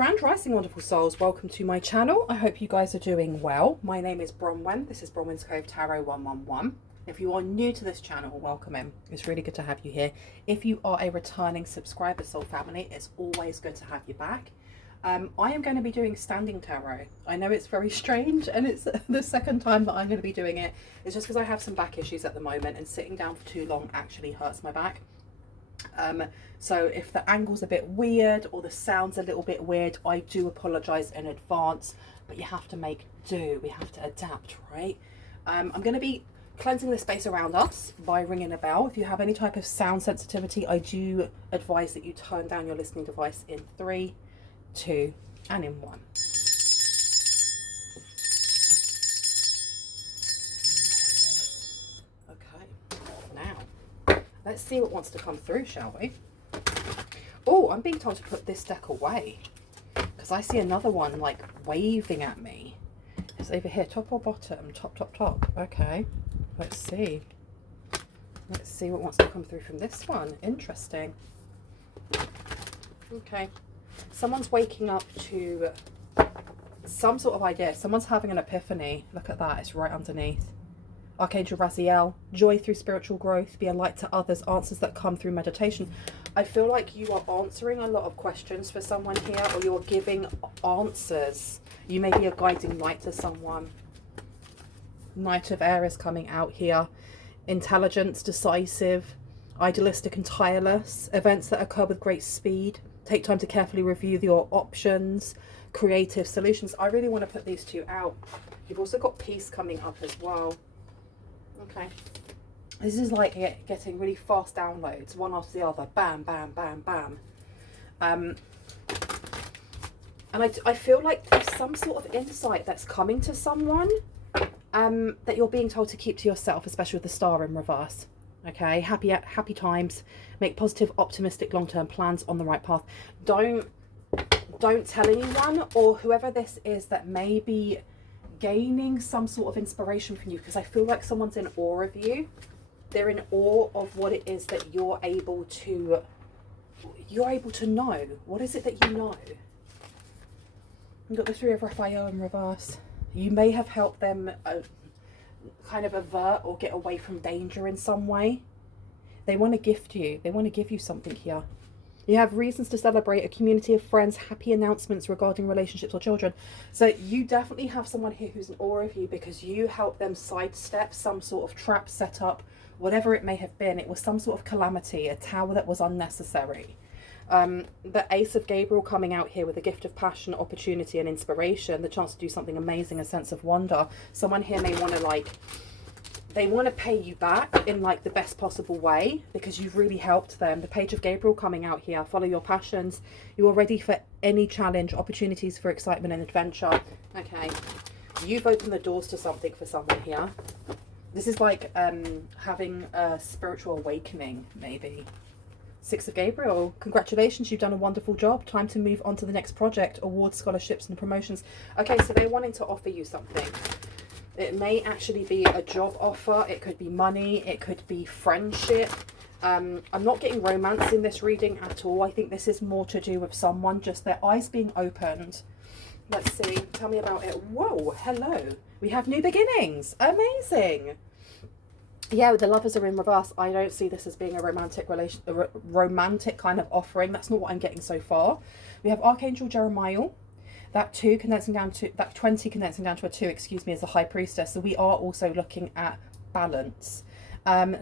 Grand Rising, wonderful souls. Welcome to my channel. I hope you guys are doing well. My name is Bronwyn. This is Bronwyn's Cove Tarot 111. If you are new to this channel, welcome in. It's really good to have you here. If you are a returning subscriber, soul family, it's always good to have you back. I am going to be doing standing tarot. I know it's very strange, and it's the second time that I'm going to be doing it. It's just because I have some back issues at the moment, and sitting down for too long actually hurts my back. So if the angle's a bit weird or the sound's a little bit weird, I do apologize in advance, but you have to make do. We have to adapt, right? I'm going to be cleansing the space around us by ringing a bell. If you have any type of sound sensitivity, I do advise that you turn down your listening device in 3, 2, and in 1. Okay, now let's see what wants to come through, shall we? Oh, I'm being told to put this deck away because I see another one like waving at me. It's over here, top or bottom? Top, top, top. Okay, let's see. Let's see what wants to come through from this one. Interesting. Okay, someone's waking up to some sort of idea. Someone's having an epiphany. Look at that, it's right underneath. Archangel Raziel, joy through spiritual growth, be a light to others, answers that come through meditation. I feel like you are answering a lot of questions for someone here, or you're giving answers. You may be a guiding light to someone. Knight of Air is coming out here. Intelligence, decisive, idealistic and tireless. Events that occur with great speed. Take time to carefully review your options. Creative solutions. I really want to put these two out. You've also got peace coming up as well. Okay, this is like getting really fast downloads, one after the other, bam, bam, bam, bam. And I feel like there's some sort of insight that's coming to someone that you're being told to keep to yourself, especially with the star in reverse. Okay, happy times, make positive, optimistic, long-term plans on the right path. Don't tell anyone, or whoever this is that may be gaining some sort of inspiration from you, because I feel like someone's in awe of you. They're in awe of what it is that you're able to know. What is it that you know? You've got the Three of Raphael in reverse. You may have helped them kind of avert or get away from danger in some way. They want to gift you. They want to give you something here. You have reasons to celebrate, a community of friends, happy announcements regarding relationships or children. So you definitely have someone here who's in awe of you because you helped them sidestep some sort of trap set up, whatever it may have been. It was some sort of calamity, a tower that was unnecessary. The Ace of Gabriel coming out here with a gift of passion, opportunity and inspiration, the chance to do something amazing, a sense of wonder. Someone here may want to they want to pay you back in like the best possible way because you've really helped them. The Page of Gabriel coming out here, follow your passions. You are ready for any challenge, opportunities for excitement and adventure. Okay, you've opened the doors to something for someone here. This is like having a spiritual awakening, maybe. Six of Gabriel, congratulations, you've done a wonderful job. Time to move on to the next project, awards, scholarships and promotions. Okay, so they're wanting to offer you something. It may actually be a job offer, it could be money, it could be friendship. I'm not getting romance in this reading at all. I think this is more to do with someone, just their eyes being opened. Let's see, tell me about it. Whoa, hello. We have new beginnings. Amazing. Yeah, the Lovers are in reverse. I don't see this as being a romantic romantic kind of offering. That's not what I'm getting so far. We have Archangel Jeremiah. That 20 condensing down to a 2, excuse me, is the High Priestess. So we are also looking at balance.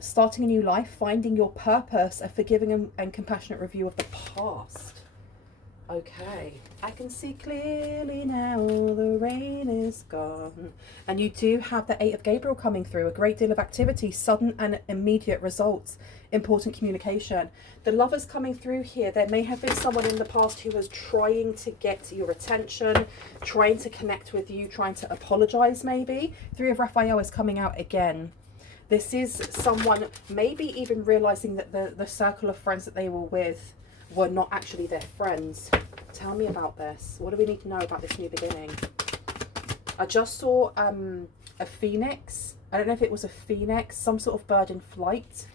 Starting a new life, finding your purpose, a forgiving and compassionate review of the past. Okay, I can see clearly now, the rain is gone. And you do have the 8 of Gabriel coming through, a great deal of activity, sudden and immediate results, important communication. The Lovers coming through here, there may have been someone in the past who was trying to get your attention, trying to connect with you, trying to apologize maybe. 3 of Raphael is coming out again. This is someone maybe even realizing that the circle of friends that they were with were not actually their friends. Tell me about this. What do we need to know about this new beginning? I just saw a phoenix. I don't know if it was a phoenix, some sort of bird in flight.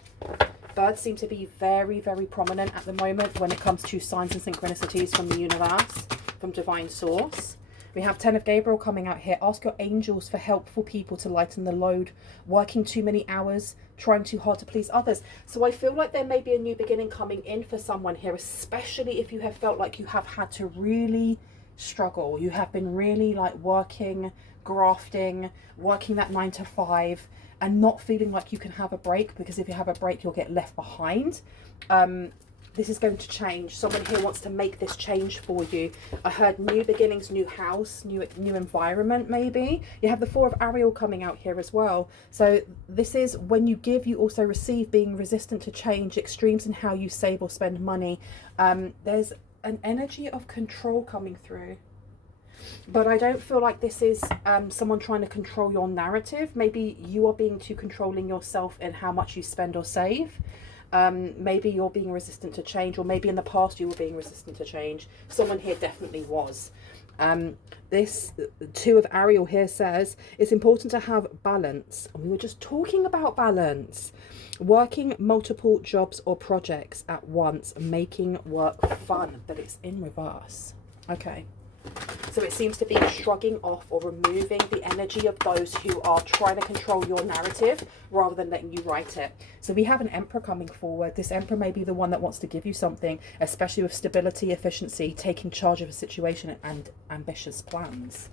Birds seem to be very, very prominent at the moment when it comes to signs and synchronicities from the universe. from Divine Source. We have 10 of Gabriel coming out here. Ask your angels for helpful people to lighten the load. Working too many hours, trying too hard to please others. So I feel like there may be a new beginning coming in for someone here, especially if you have felt like you have had to really struggle. You have been really like working, grafting, working that 9 to 5 and not feeling like you can have a break, because if you have a break, you'll get left behind. This is going to change. Someone here wants to make this change for you. I heard new beginnings, new house, new environment maybe. You have the 4 of Ariel coming out here as well. So this is when you give, you also receive, being resistant to change, extremes in how you save or spend money. There's an energy of control coming through. But I don't feel like this is someone trying to control your narrative. Maybe you are being too controlling yourself in how much you spend or save. Maybe you're being resistant to change, or maybe in the past you were being resistant to change. Someone here definitely was. This 2 of Ariel here says it's important to have balance. And we were just talking about balance. Working multiple jobs or projects at once, making work fun, but it's in reverse. Okay. So it seems to be shrugging off or removing the energy of those who are trying to control your narrative rather than letting you write it. So we have an Emperor coming forward. This Emperor may be the one that wants to give you something, especially with stability, efficiency, taking charge of a situation and ambitious plans.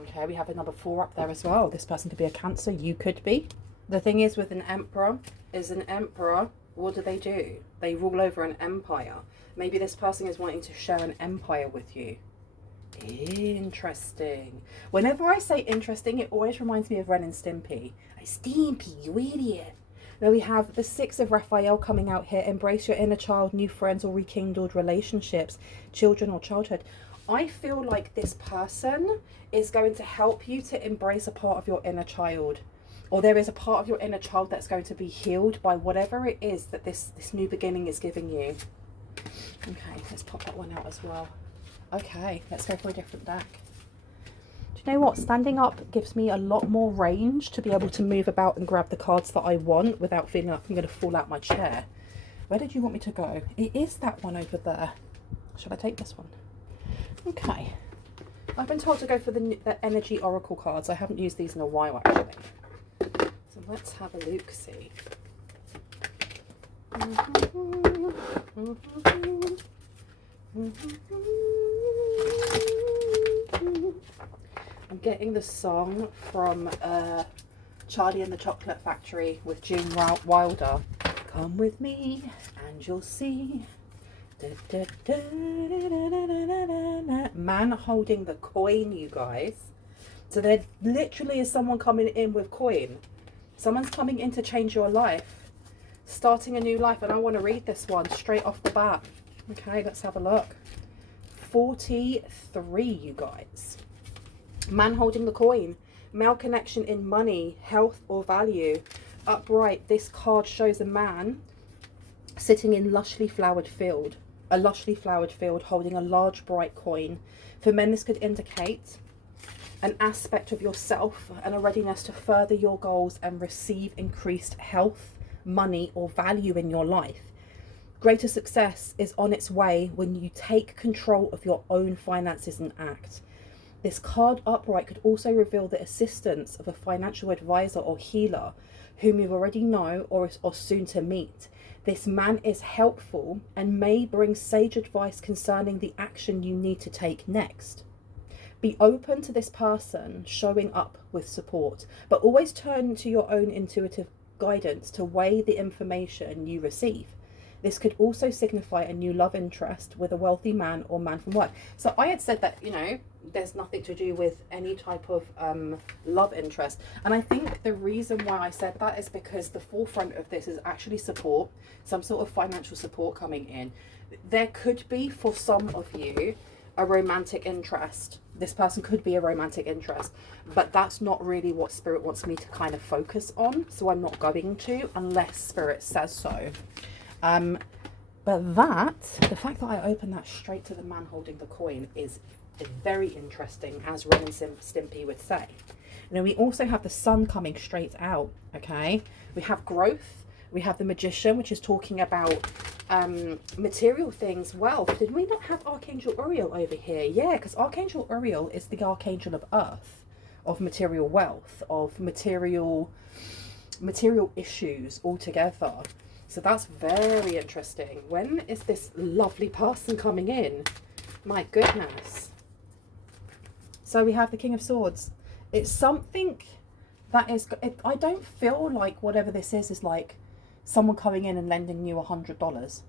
Okay, we have a number 4 up there as well. This person could be a Cancer. You could be. The thing is with an Emperor, what do? They rule over an empire. Maybe this person is wanting to share an empire with you. Interesting. Whenever I say interesting, it always reminds me of Ren and Stimpy. Hey, Stimpy, you idiot. Now we have the 6 of Raphael coming out here. Embrace your inner child, new friends or rekindled relationships, children or childhood. I feel like this person is going to help you to embrace a part of your inner child. Or there is a part of your inner child that's going to be healed by whatever it is that this new beginning is giving you. Okay, let's pop that one out as well. Okay, let's go for a different deck. Do you know what? Standing up gives me a lot more range to be able to move about and grab the cards that I want without feeling like I'm going to fall out my chair. Where did you want me to go? It is that one over there. Should I take this one? Okay. I've been told to go for the Energy Oracle cards. I haven't used these in a while, actually. So let's have a look-see. I'm getting the song from Charlie and the Chocolate Factory with June Wilder. Come with me and you'll see. Man holding the coin, you guys. So there literally is someone coming in with coin. Someone's coming in to change your life. Starting a new life. And I want to read this one straight off the bat. Okay, let's have a look. 43, you guys. Man holding the coin. Male connection in money, health or value. Upright, this card shows a man sitting in lushly flowered field. A lushly flowered field holding a large bright coin. For men, this could indicate an aspect of yourself and a readiness to further your goals and receive increased health, money or value in your life. Greater success is on its way when you take control of your own finances and act. This card upright could also reveal the assistance of a financial advisor or healer whom you already know or soon to meet. This man is helpful and may bring sage advice concerning the action you need to take next. Be open to this person showing up with support, but always turn to your own intuitive guidance to weigh the information you receive. This could also signify a new love interest with a wealthy man or man from work. So I had said that, you know, there's nothing to do with any type of love interest. And I think the reason why I said that is because the forefront of this is actually support, some sort of financial support coming in. There could be, for some of you, a romantic interest. This person could be a romantic interest, but that's not really what Spirit wants me to kind of focus on. So I'm not going to, unless Spirit says so. But the fact that I opened that straight to the man holding the coin is very interesting, as Ren and Stimpy would say. Now we also have the sun coming straight out, okay? We have growth, we have the Magician, which is talking about material things, wealth. Did we not have Archangel Uriel over here? Yeah, because Archangel Uriel is the archangel of earth, of material wealth, of material issues altogether. So that's very interesting. When is this lovely person coming in? My goodness. So we have the King of Swords. It's something that is, I don't feel like whatever this is like someone coming in and lending you $100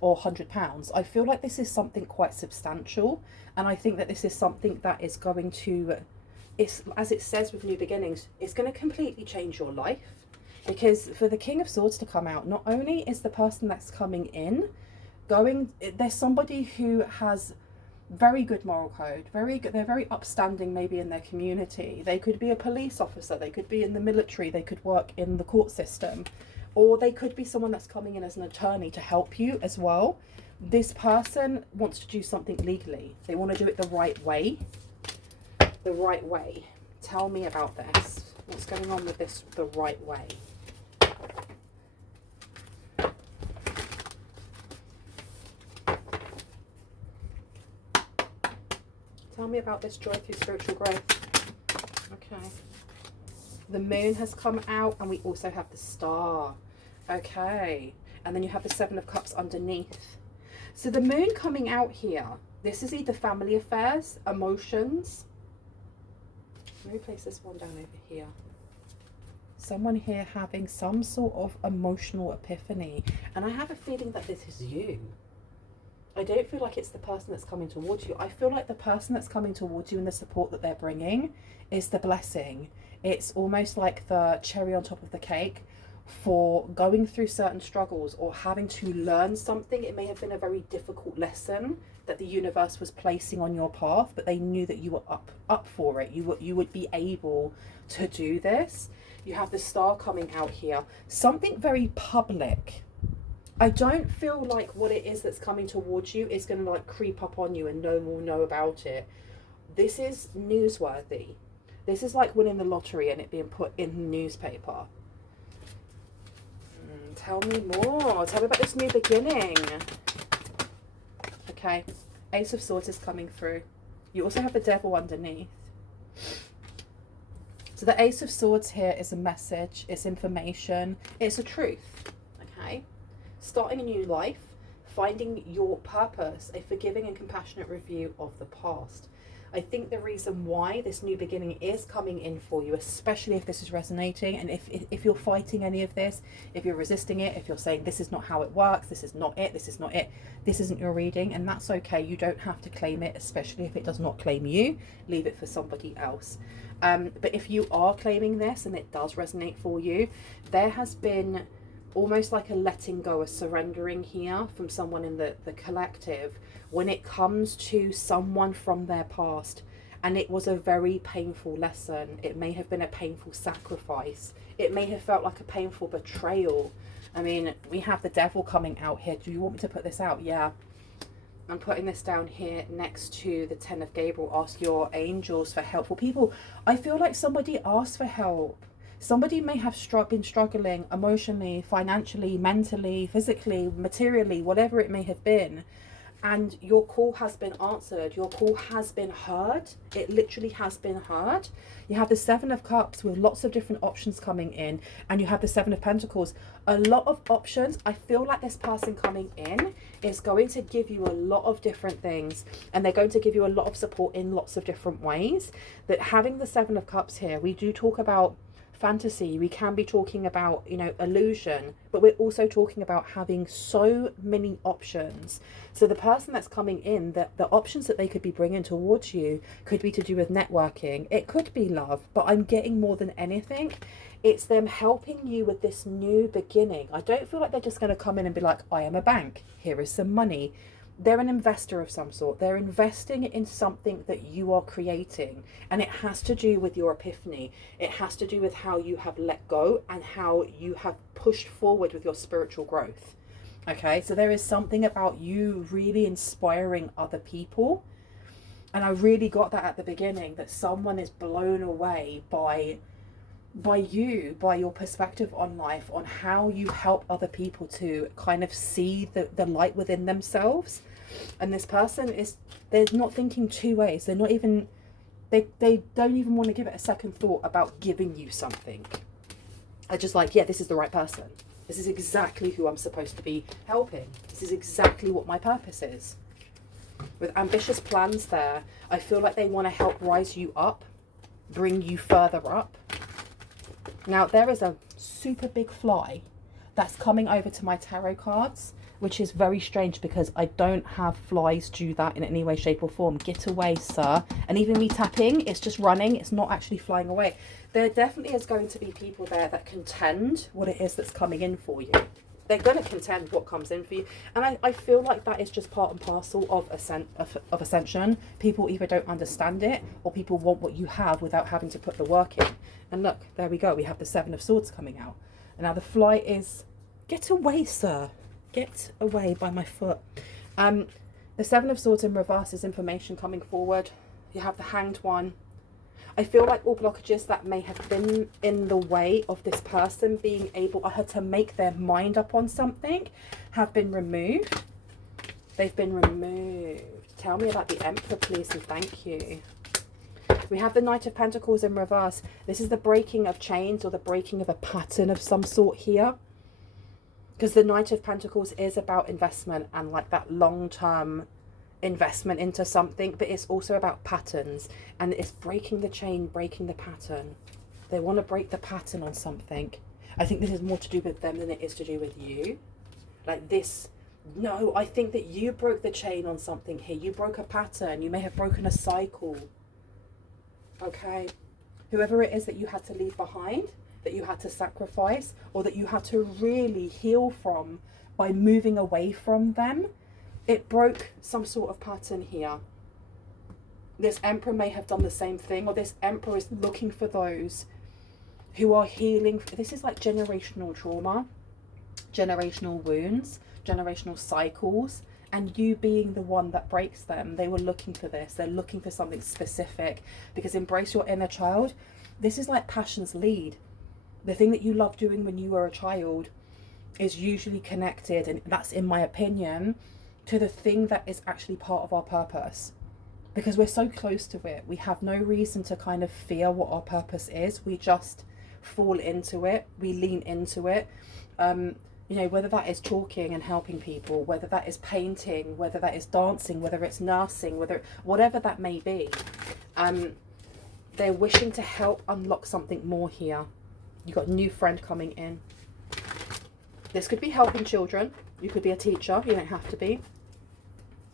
or £100. I feel like this is something quite substantial, and I think that this is something that is going to, it's, as it says with new beginnings, it's going to completely change your life. Because for the King of Swords to come out, not only is the person that's coming in there's somebody who has very good moral code, very good, they're very upstanding maybe in their community. They could be a police officer, they could be in the military, they could work in the court system, or they could be someone that's coming in as an attorney to help you as well. This person wants to do something legally. They want to do it the right way. The right way. Tell me about this. What's going on with this the right way? Tell me about this joy through spiritual growth. Okay. The moon has come out, and we also have the star. Okay. And then you have the 7 of Cups underneath. So the moon coming out here, this is either family affairs, emotions. Let me place this one down over here. Someone here having some sort of emotional epiphany. And I have a feeling that this is you. I don't feel like it's the person that's coming towards you. I feel like the person that's coming towards you and the support that they're bringing is the blessing. It's almost like the cherry on top of the cake for going through certain struggles or having to learn something. It may have been a very difficult lesson that the universe was placing on your path, but they knew that you were up for it. You would be able to do this. You have the star coming out here. Something very public. I don't feel like what it is that's coming towards you is going to like creep up on you and no one will know about it. This is newsworthy. This is like winning the lottery and it being put in the newspaper. Tell me more. Tell me about this new beginning. Okay. Ace of Swords is coming through. You also have the Devil underneath. So the Ace of Swords here is a message. It's information. It's a truth. Okay. Starting a new life, finding your purpose, a forgiving and compassionate review of the past. I think the reason why this new beginning is coming in for you, especially if this is resonating, and if you're fighting any of this, if you're resisting it, if you're saying this is not how it works, this is not it, this is not it, this isn't your reading, and that's okay. You don't have to claim it, especially if it does not claim you. Leave it for somebody else. But if you are claiming this and it does resonate for you, there has been almost like a letting go, a surrendering here from someone in the collective when it comes to someone from their past. And it was a very painful lesson. It may have been a painful sacrifice. It may have felt like a painful betrayal. I mean, we have the Devil coming out here. Do you want me to put this out? Yeah. I'm putting this down here next to the 10 of Gabriel. Ask your angels for helpful people. I feel like somebody asked for help. Somebody may have been struggling emotionally, financially, mentally, physically, materially, whatever it may have been. And your call has been answered. Your call has been heard. It literally has been heard. You have the 7 of Cups with lots of different options coming in. And you have the 7 of Pentacles. A lot of options. I feel like this person coming in is going to give you a lot of different things. And they're going to give you a lot of support in lots of different ways. That having the 7 of Cups here, we do talk about fantasy, we can be talking about, you know, illusion, but we're also talking about having so many options. So the person that's coming in, the options that they could be bringing towards you could be to do with networking. It could be love, but I'm getting more than anything, it's them helping you with this new beginning. I don't feel like they're just going to come in and be like, I am a bank, here is some money. They're an investor of some sort. They're investing in something that you are creating. And it has to do with your epiphany. It has to do with how you have let go and how you have pushed forward with your spiritual growth. Okay, so there is something about you really inspiring other people. And I really got that at the beginning, that someone is blown away by by your perspective on life, on how you help other people to kind of see the light within themselves. And this person is, they're not thinking two ways. They're not even, they don't even want to give it a second thought about giving you something. They're just like, yeah, this is the right person. This is exactly who I'm supposed to be helping. This is exactly what my purpose is. With ambitious plans there, I feel like they want to help rise you up, bring you further up. Now, there is a super big fly that's coming over to my tarot cards, which is very strange because I don't have flies do that in any way, shape or form. Get away, sir. And even me tapping, it's just running. It's not actually flying away. There definitely is going to be people there that contend what it is that's coming in for you. They're going to contend what comes in for you. And I feel like that is just part and parcel of ascension. People either don't understand it, or people want what you have without having to put the work in. And look, there we go. We have the Seven of Swords coming out. And now the fly is, get away, sir. Get away by my foot. The Seven of Swords in reverse is information coming forward. You have the Hanged One. I feel like all blockages that may have been in the way of this person being able to make their mind up on something have been removed. They've been removed. Tell me about the Emperor, please, and thank you. We have the Knight of Pentacles in reverse. This is the breaking of chains, or the breaking of a pattern of some sort here. Because the Knight of Pentacles is about investment and like that long-term investment into something, but it's also about patterns, and it's breaking the chain, breaking the pattern. They want to break the pattern on something. I think this is more to do with them than it is to do with you. Like this, no, I think that you broke the chain on something here. You broke a pattern. You may have broken a cycle. Okay, whoever it is that you had to leave behind, that you had to sacrifice, or that you had to really heal from by moving away from them, it broke some sort of pattern here. This Emperor may have done the same thing, or this Emperor is looking for those who are healing. This is like generational trauma, generational wounds, generational cycles, and you being the one that breaks them. They were looking for this. They're looking for something specific, because embrace your inner child. This is like passion's lead. The thing that you love doing when you were a child is usually connected, and that's in my opinion, to the thing that is actually part of our purpose. Because we're so close to it, we have no reason to kind of fear what our purpose is. We just fall into it, we lean into it. You know, whether that is talking and helping people, whether that is painting, whether that is dancing, whether it's nursing, whatever that may be. They're wishing to help unlock something more here. You've got a new friend coming in. This could be helping children. You could be a teacher. You don't have to be.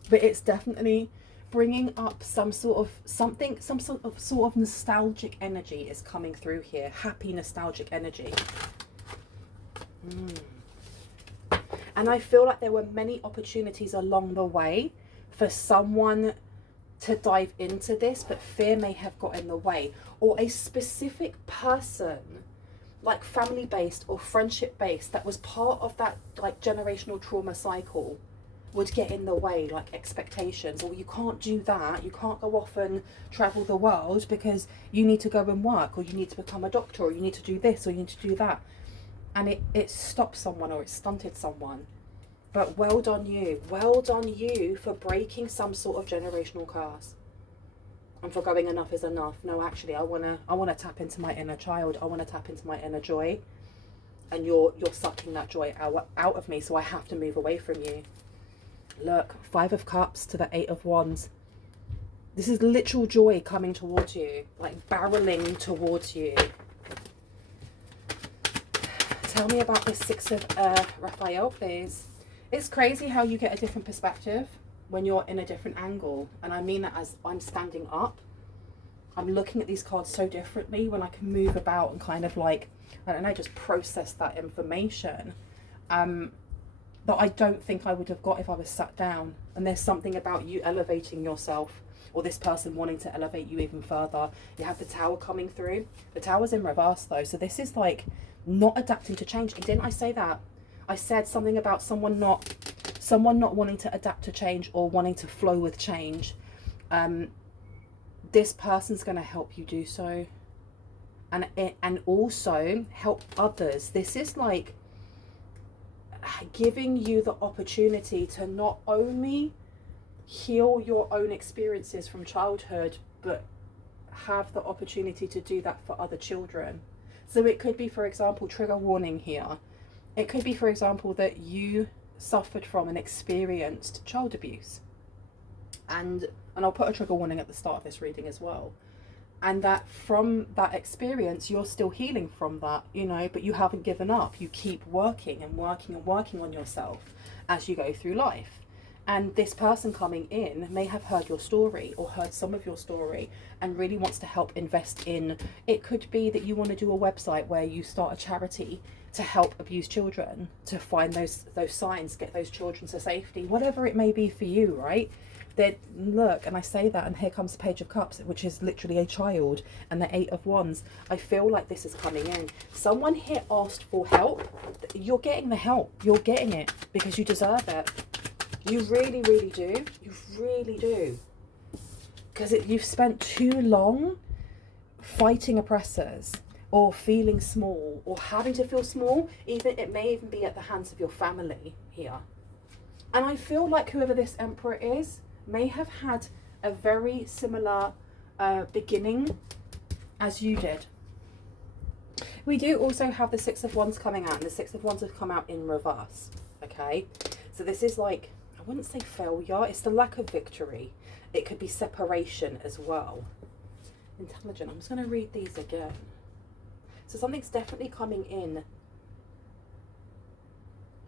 But it's definitely bringing up some sort of nostalgic energy is coming through here. Happy nostalgic energy. And I feel like there were many opportunities along the way for someone to dive into this, but fear may have got in the way, or a specific person, like family based or friendship based, that was part of that like generational trauma cycle, would get in the way, like expectations, or you can't do that, you can't go off and travel the world because you need to go and work, or you need to become a doctor, or you need to do this, or you need to do that. And it stopped someone, or it stunted someone. But well done you for breaking some sort of generational curse, and for going enough is enough. No, actually, I wanna tap into my inner child. I wanna tap into my inner joy, and you're sucking that joy out of me, so I have to move away from you. Look, 5 of Cups to the 8 of Wands. This is literal joy coming towards you, like barreling towards you. Tell me about the 6 of Raphael, please. It's crazy how you get a different perspective when you're in a different angle. And I mean that as I'm standing up. I'm looking at these cards so differently when I can move about and kind of like, I don't know, just process that information. That I don't think I would have got if I was sat down. And there's something about you elevating yourself, or this person wanting to elevate you even further. You have the Tower coming through. The Tower's in reverse though, so this is like not adapting to change. And didn't I say that? I said something about someone not wanting to adapt to change, or wanting to flow with change. This person's going to help you do so. and also help others. This is like giving you the opportunity to not only heal your own experiences from childhood, but have the opportunity to do that for other children. So it could be, for example, trigger warning here. It could be, for example, that you suffered from and experienced child abuse. And I'll put a trigger warning at the start of this reading as well. And that from that experience, you're still healing from that, you know, but you haven't given up. You keep working and working and working on yourself as you go through life. And this person coming in may have heard your story or heard some of your story and really wants to help invest in. It could be that you want to do a website where you start a charity to help abused children, to find those signs, get those children to safety, whatever it may be for you, right? That look, and I say that, and here comes the Page of Cups, which is literally a child, and the Eight of Wands. I feel like this is coming in. Someone here asked for help. You're getting the help. You're getting it because you deserve it. You really, really do. You really do. Because you've spent too long fighting oppressors, or feeling small, or having to feel small. It may even be at the hands of your family here. And I feel like whoever this Emperor is may have had a very similar beginning as you did. We do also have the Six of Wands coming out, and the Six of Wands have come out in reverse. Okay, so this is like, I wouldn't say failure, it's the lack of victory. It could be separation as well. Intelligent. I'm just going to read these again. So something's definitely coming in.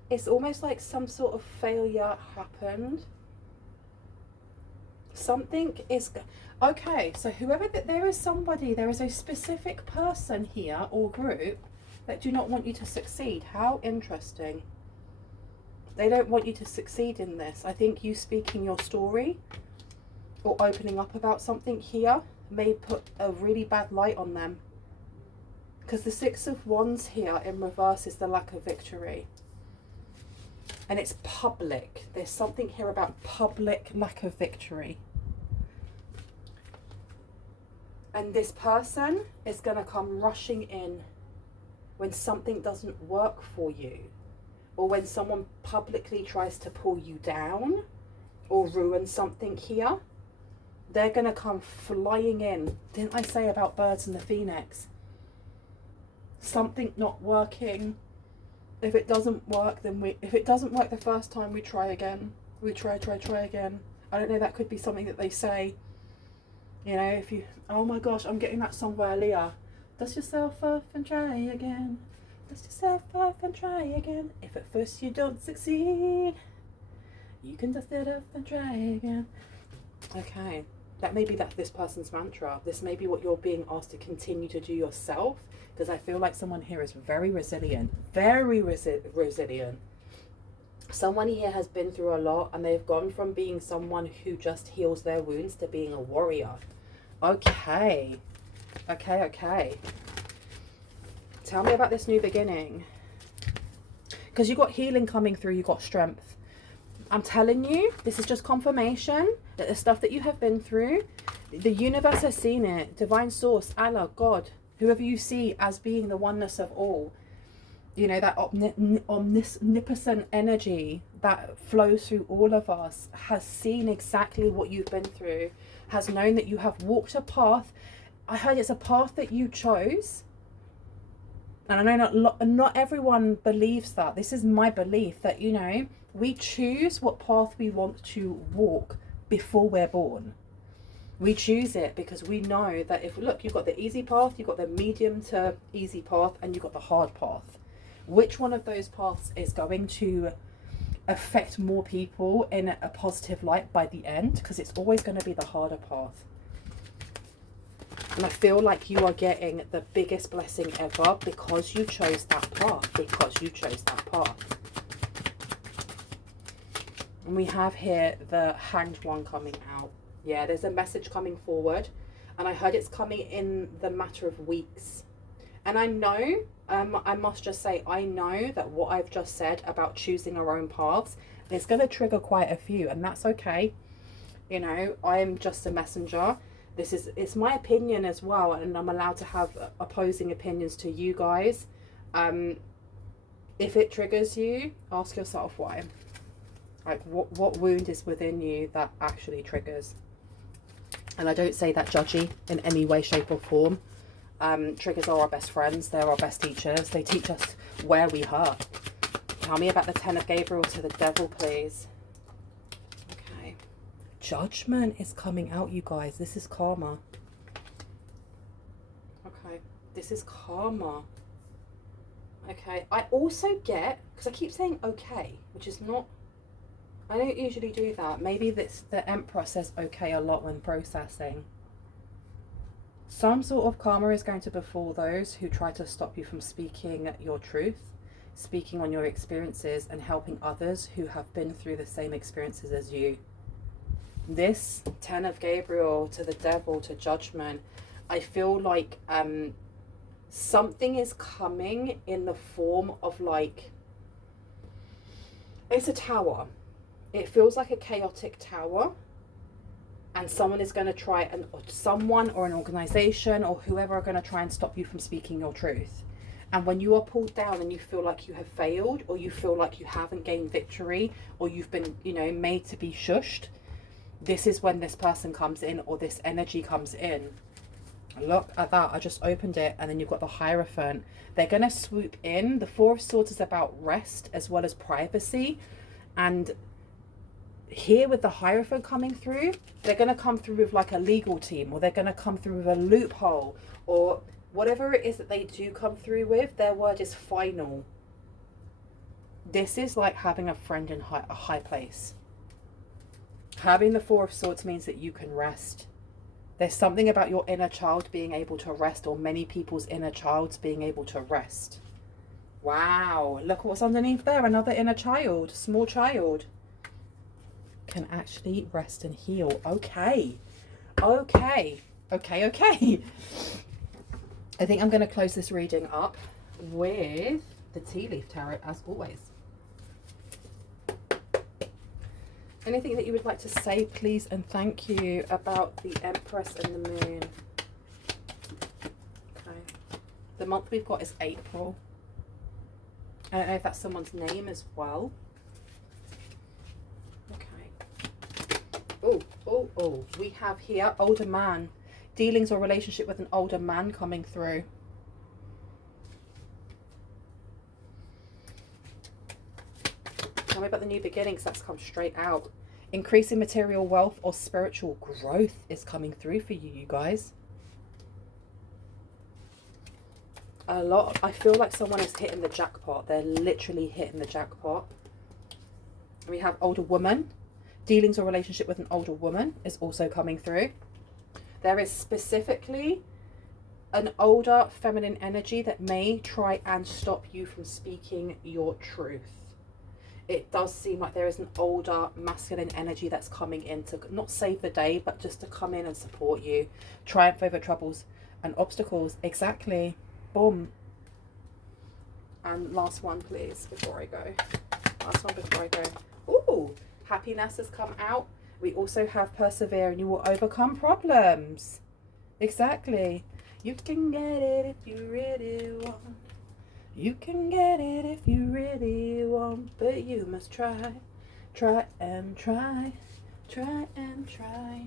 It's almost like some sort of failure happened. Something is... Okay, so whoever... There is somebody, there is a specific person here or group that do not want you to succeed. How interesting. They don't want you to succeed in this. I think you speaking your story or opening up about something here may put a really bad light on them. Because the Six of Wands here in reverse is the lack of victory. And it's public. There's something here about public lack of victory. And this person is going to come rushing in when something doesn't work for you. Or when someone publicly tries to pull you down or ruin something here. They're going to come flying in. Didn't I say about birds and the phoenix? Something not working. If it doesn't work, then if it doesn't work the first time, we try again. We try again. I don't know, that could be something that they say. You know, if you, oh my gosh, I'm getting that song by Aaliyah. Dust yourself off and try again. Dust yourself off and try again. If at first you don't succeed, you can dust it off and try again. Okay, that may be this person's mantra. This may be what you're being asked to continue to do yourself. Because I feel like someone here is very resilient. Very resilient. Someone here has been through a lot, and they've gone from being someone who just heals their wounds to being a warrior. Okay. Okay. Tell me about this new beginning. Because you've got healing coming through. You've got strength. I'm telling you, this is just confirmation that the stuff that you have been through, the universe has seen it. Divine source, Allah, God, whoever you see as being the oneness of all, you know, that omnipotent energy that flows through all of us, has seen exactly what you've been through, has known that you have walked a path. I heard it's a path that you chose. And I know not everyone believes that. This is my belief that, you know, we choose what path we want to walk before we're born. We choose it because we know that if, look, you've got the easy path, you've got the medium to easy path, and you've got the hard path. Which one of those paths is going to affect more people in a positive light by the end? Because it's always going to be the harder path. And I feel like you are getting the biggest blessing ever because you chose that path. Because you chose that path. And we have here the Hanged One coming out. Yeah, there's a message coming forward, and I heard it's coming in the matter of weeks. And I know, I must just say, I know that what I've just said about choosing our own paths is going to trigger quite a few, and that's okay. You know, I'm just a messenger. It's my opinion as well, and I'm allowed to have opposing opinions to you guys. If it triggers you, ask yourself why. Like, what wound is within you that actually triggers? And I don't say that judgy in any way, shape or form. Triggers are our best friends. They're our best teachers. They teach us where we hurt. Tell me about the Ten of Gabriel to the Devil, please. Okay. Judgment is coming out, you guys. This is karma. Okay. This is karma. Okay. I also get, because I keep saying okay, which is not, I don't usually do that. Maybe the Emperor says okay a lot when processing. Some sort of karma is going to befall those who try to stop you from speaking your truth, speaking on your experiences, and helping others who have been through the same experiences as you. This Ten of Gabriel to the Devil to Judgment, I feel like something is coming in the form of, like, it's a tower. It feels like a chaotic tower. And someone is going to try, and someone or an organization or whoever are going to try and stop you from speaking your truth. And when you are pulled down and you feel like you have failed, or you feel like you haven't gained victory, or you've been, you know, made to be shushed, this is when this person comes in, or this energy comes in. Look at that. I just opened it, and then you've got the Hierophant. They're going to swoop in. The Four of Swords is about rest as well as privacy. And here with the Hierophant coming through, they're going to come through with like a legal team, or they're going to come through with a loophole, or whatever it is that they do come through with. Their word is final. This is like having a friend in a high place. Having the Four of Swords means that you can rest. There's something about your inner child being able to rest, or many people's inner childs being able to rest. Wow, look what's underneath there. Another inner child, small child, can actually rest and heal. Okay. I think I'm going to close this reading up with the Tea Leaf Tarot, as always. Anything that you would like to say, please, and thank you, about the Empress and the Moon? Okay. The month we've got is April. I don't know if that's someone's name as well. Oh, we have here older man. Dealings or relationship with an older man coming through. Tell me about the new beginnings. That's come straight out. Increasing material wealth or spiritual growth is coming through for you, you guys. I feel like someone is hitting the jackpot. They're literally hitting the jackpot. We have older woman. Dealings or relationship with an older woman is also coming through. There is specifically an older feminine energy that may try and stop you from speaking your truth. It does seem like there is an older masculine energy that's coming in to not save the day, but just to come in and support you. Triumph over troubles and obstacles. Exactly. Boom. And last one, please, before I go. Ooh. Happiness has come out. We also have persevere and you will overcome problems. Exactly. You can get it if you really want. You can get it if you really want. But you must try. Try and try. Try and try.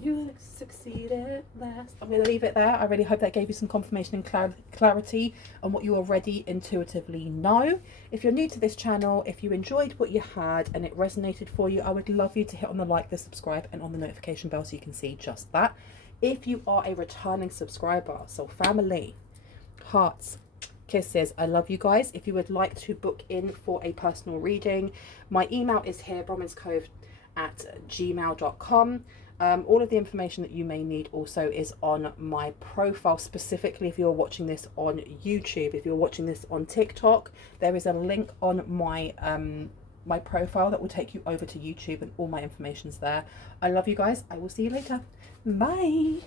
You'll succeed at last. I'm going to leave it there. I really hope that gave you some confirmation and clarity on what you already intuitively know. If you're new to this channel, if you enjoyed what you had and it resonated for you, I would love you to hit on the like, the subscribe, and on the notification bell so you can see just that. If you are a returning subscriber, so family, hearts, kisses, I love you guys. If you would like to book in for a personal reading, my email is here, bromenscove@gmail.com. All of the information that you may need also is on my profile, specifically if you're watching this on YouTube. If you're watching this on TikTok, there is a link on my my profile that will take you over to YouTube, and all my information's there. I love you guys. I will see you later. Bye.